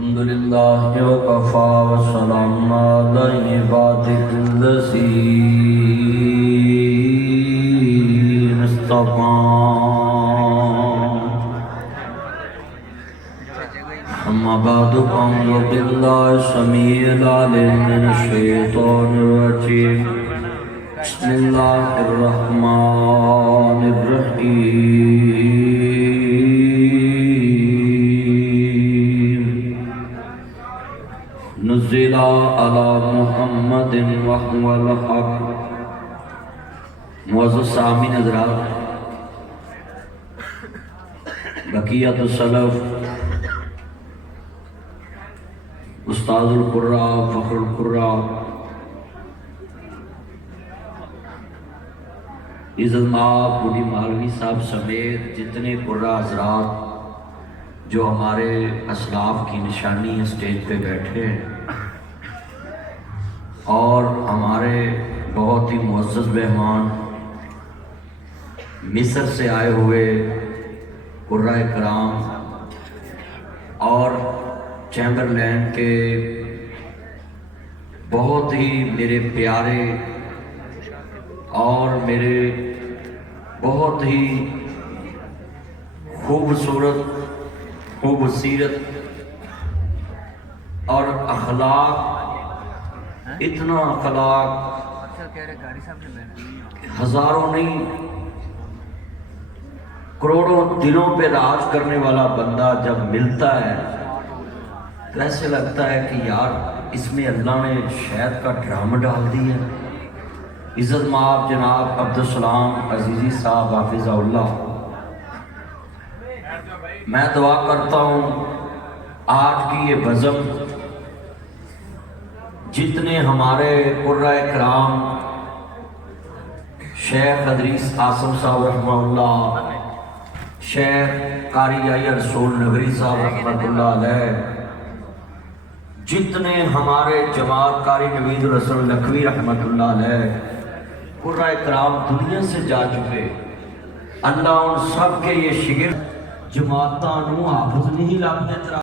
الحمد لله وكفى وسلام على عباده الذين اصطفى أما بعد فأعوذ بالله السميع العليم من الشيطان الرجيم بسم الله الرحمن الرحيم نزل على محمد وهو الحق. معزز سامعین حضرات، بقیت السلف، استاد القراء، فخر القراء، عزت مآب بوڑھی مولوی صاحب سمیت جتنے قراء حضرات جو ہمارے اسلاف کی نشانی اسٹیج پہ بیٹھے ہیں، اور ہمارے بہت ہی معزز مہمان مصر سے آئے ہوئے قراء کرام اور چیمبرلین کے بہت ہی میرے پیارے اور میرے بہت ہی خوبصورت خوبصیرت اور اخلاق، اتنا اخلاق ہزاروں نہیں کروڑوں دلوں پہ راج کرنے والا بندہ جب ملتا ہے تو ایسے لگتا ہے کہ یار اس میں اللہ نے شہد کا ڈرام ڈال دیا. عزت مآب جناب عبدالسلام عزیزی صاحب حافظہ اللہ، میں دعا کرتا ہوں آج کی یہ بزم جتنے ہمارے قراء کرام شیخ ادریس قاسم صاحب رحمہ اللہ، شیخ قاری علی رسول نبوی صاحب رحمۃ اللہ علیہ، جتنے ہمارے جماعت قاری نوید رسول لکھوی رحمۃ اللہ علیہ قراء کرام دنیا سے جا چکے، اللہ ان سب کے یہ شگرد جماعتاں نو حافظ نہیں لبھدے.